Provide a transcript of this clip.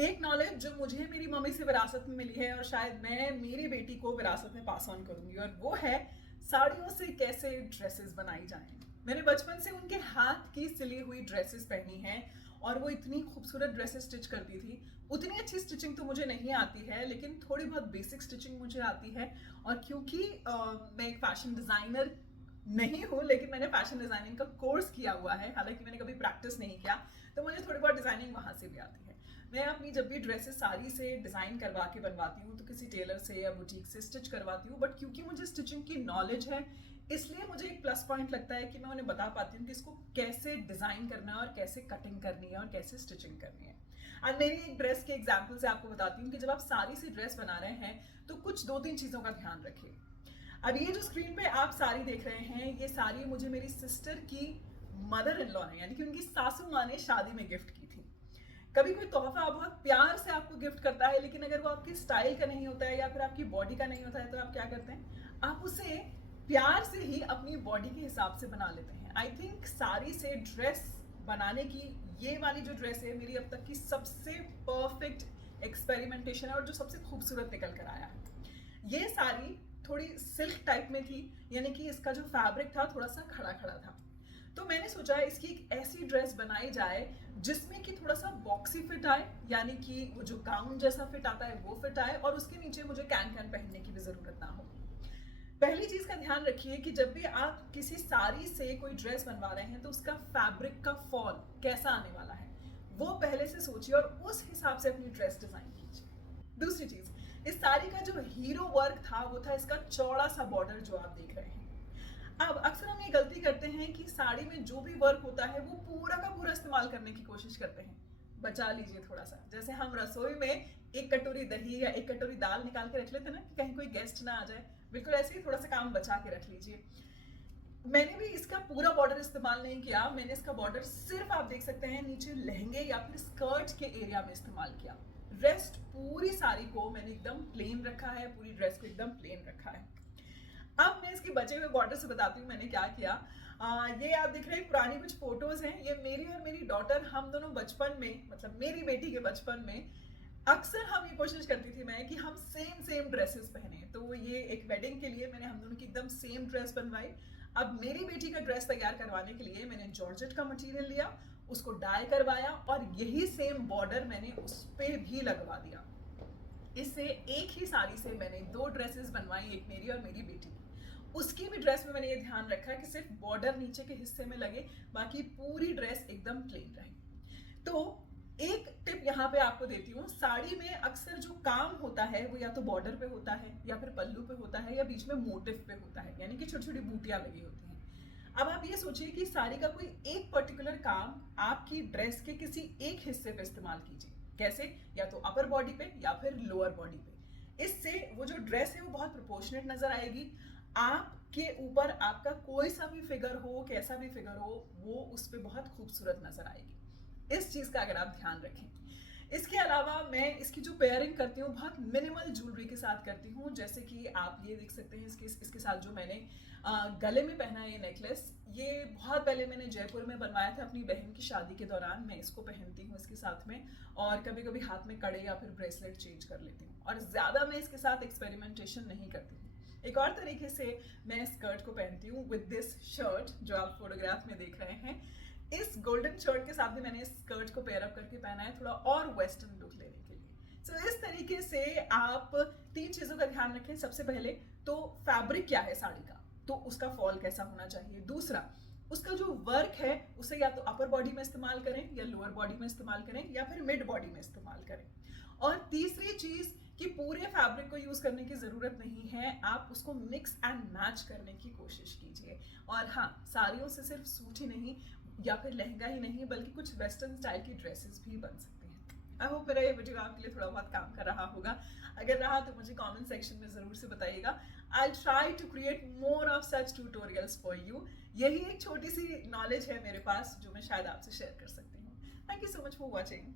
एक नॉलेज जो मुझे मेरी मम्मी से विरासत में मिली है और शायद मैं मेरी बेटी को विरासत में पास ऑन करूंगी, और वो है साड़ियों से कैसे ड्रेसेस बनाई जाएं। मैंने बचपन से उनके हाथ की सिली हुई ड्रेसेस पहनी हैं और वो इतनी खूबसूरत ड्रेसेस स्टिच करती थी। उतनी अच्छी स्टिचिंग तो मुझे नहीं आती है, लेकिन थोड़ी बहुत बेसिक स्टिचिंग मुझे आती है। और क्योंकि मैं एक फैशन डिजाइनर नहीं हूँ, लेकिन मैंने फैशन डिजाइनिंग का कोर्स किया हुआ है, हालांकि मैंने कभी प्रैक्टिस नहीं किया, तो मुझे थोड़ी बहुत डिजाइनिंग वहां से भी आती है। मैं अपनी जब भी ड्रेसेस साड़ी से डिजाइन करवा के बनवाती हूँ तो किसी टेलर से या बुटीक से स्टिच करवाती हूँ, बट क्योंकि मुझे स्टिचिंग की नॉलेज है इसलिए मुझे एक प्लस पॉइंट लगता है कि मैं उन्हें बता पाती हूँ कि इसको कैसे डिजाइन करना है और कैसे कटिंग करनी है और कैसे स्टिचिंग करनी है। और मेरी एक ड्रेस के एग्जाम्पल से आपको बताती हूँ कि जब आप साड़ी से ड्रेस बना रहे हैं तो कुछ 2-3 चीजों का ध्यान रखिए। अब ये जो स्क्रीन पे आप साड़ी देख रहे हैं, ये साड़ी मुझे मेरी सिस्टर की मदर इन लॉ ने, यानी कि उनकी सासू माँ ने शादी में गिफ्ट की थी। कभी कोई तोहफा बहुत प्यार से आपको गिफ्ट करता है, लेकिन अगर वो आपकी स्टाइल का नहीं होता है या फिर आपकी बॉडी का नहीं होता है तो आप क्या करते हैं, आप उसे प्यार से ही अपनी बॉडी के हिसाब से बना लेते हैं। आई थिंक साड़ी से ड्रेस बनाने की ये वाली जो ड्रेस है मेरी अब तक की सबसे परफेक्ट एक्सपेरिमेंटेशन है और जो सबसे खूबसूरत निकल कर आया है। ये साड़ी थोड़ी सिल्क टाइप में थी, यानी कि इसका जो फैब्रिक था थोड़ा सा खड़ा खड़ा था। तो मैंने सोचा इसकी एक ऐसी ड्रेस बनाई जाए जिसमें कि थोड़ा सा बॉक्सी फिट आए, यानी कि वो जो गाउन जैसा फिट आता है वो फिट आए, और उसके नीचे मुझे कैन कैन पहनने की भी जरूरत ना हो। पहली चीज का ध्यान रखिए कि जब भी आप किसी साड़ी से कोई ड्रेस बनवा रहे हैं तो उसका फैब्रिक का फॉल कैसा आने वाला है वो पहले से सोचिए और उस हिसाब से अपनी ड्रेस डिजाइन कीजिए। दूसरी चीज, इस साड़ी का जो हीरो वर्क था वो था इसका चौड़ा सा बॉर्डर जो आप देख रहे हैं। अब अक्सर हम ये गलती करते हैं कि साड़ी में जो भी वर्क होता है वो पूरा का पूरा इस्तेमाल करने की कोशिश करते हैं। बचा लीजिए थोड़ा सा, जैसे हम रसोई में एक कटोरी दही या एक कटोरी दाल निकाल के रख लेते हैं ना कि कहीं कोई गेस्ट ना आ जाए, बिल्कुल ऐसे ही थोड़ा सा काम बचा के रख लीजिए। मैंने भी इसका पूरा बॉर्डर इस्तेमाल नहीं किया, मैंने इसका बॉर्डर सिर्फ आप देख सकते हैं नीचे लहंगे या फिर स्कर्ट के एरिया में इस्तेमाल किया। रेस्ट पूरी साड़ी को मैंने एकदम प्लेन रखा है, पूरी ड्रेस को एकदम प्लेन रखा है। अब मैं इसके बचे हुए बॉर्डर से बताती हूँ मैंने क्या किया। ये आप देख रहे हैं पुरानी कुछ फोटोज हैं, ये मेरी और मेरी डॉटर, हम दोनों बचपन में, मतलब मेरी बेटी के बचपन में अक्सर हम ये कोशिश करती थी मैं कि हम सेम सेम ड्रेसेस पहने। तो ये एक वेडिंग के लिए मैंने हम दोनों की एकदम सेम ड्रेस बनवाई। अब मेरी बेटी का ड्रेस तैयार करवाने के लिए मैंने जॉर्जेट का मटेरियल लिया, उसको डाई करवाया और यही सेम बॉर्डर मैंने उस पर भी लगवा दिया। इससे एक ही साड़ी से मैंने 2 ड्रेसेस बनवाई, एक मेरी और मेरी बेटी की। उसकी भी ड्रेस में मैंने ये ध्यान रखा कि सिर्फ बॉर्डर नीचे के हिस्से में लगे, बाकी पूरी ड्रेस एकदम प्लेन रहे। तो एक टिप यहाँ पे आपको देती हूँ, साड़ी में अक्सर जो काम होता है वो या तो बॉर्डर पे होता है या फिर पल्लू पे होता है या बीच में मोटिफ पे होता है, यानी कि छोटी छोटी बूटियां लगी होती हैं। अब आप ये सोचिए कि साड़ी का कोई एक पर्टिकुलर काम आपकी ड्रेस के किसी एक हिस्से पे इस्तेमाल कीजिए। कैसे? या तो अपर बॉडी पे या फिर लोअर बॉडी पे। इससे वो जो ड्रेस है वो बहुत प्रोपोर्शनेट नजर आएगी। आपके ऊपर आपका कोई सा भी फिगर हो, कैसा भी फिगर हो, वो उस पर बहुत खूबसूरत नजर आएगी। इस चीज का अगर आप ध्यान रखें। इसके अलावा मैं इसकी जो पेयरिंग करती हूँ बहुत मिनिमल ज्वेलरी के साथ करती हूँ, जैसे कि आप ये देख सकते हैं इसके साथ जो मैंने गले में पहना है ये नेकलेस, ये बहुत पहले मैंने जयपुर में बनवाया था अपनी बहन की शादी के दौरान। मैं इसको पहनती हूँ इसके साथ में, और कभी कभी हाथ में कड़े या फिर ब्रेसलेट चेंज कर लेती हूँ, और ज्यादा मैं इसके साथ एक्सपेरिमेंटेशन नहीं करती हूँ। एक और तरीके से मैं स्कर्ट को पहनती हूँ विद दिस शर्ट जो आप फोटोग्राफ में देख रहे हैं। इस गोल्डन शर्ट के साथ भी मैंने इस स्कर्ट को पेयर अप करके पहना है थोड़ा और वेस्टर्न लुक लेने के लिए। सो इस तरीके से आप 3 चीजों का ध्यान रखें। सबसे पहले तो फैब्रिक क्या है साड़ी का, तो उसका फॉल कैसा होना चाहिए। दूसरा, उसका जो वर्क है उसे या तो अपर बॉडी में इस्तेमाल करें या लोअर बॉडी में इस्तेमाल करें या फिर मिड बॉडी में इस्तेमाल करें। और तीसरी चीज कि पूरे फैब्रिक को यूज करने की जरूरत नहीं है, आप उसको मिक्स एंड मैच करने की कोशिश कीजिए। और हाँ, साड़ियों से सिर्फ सूट ही नहीं या फिर लहंगा ही नहीं, बल्कि कुछ वेस्टर्न स्टाइल की ड्रेसेस भी बन सकती हैं। आई होप मेरा ये वीडियो आपके लिए थोड़ा बहुत काम कर रहा होगा। अगर रहा तो मुझे कमेंट सेक्शन में जरूर से बताइएगा। I try to create more of such tutorials for you. यही एक छोटी सी नॉलेज है मेरे पास जो मैं शायद आपसे शेयर कर सकती हूँ। Thank you so much for watching.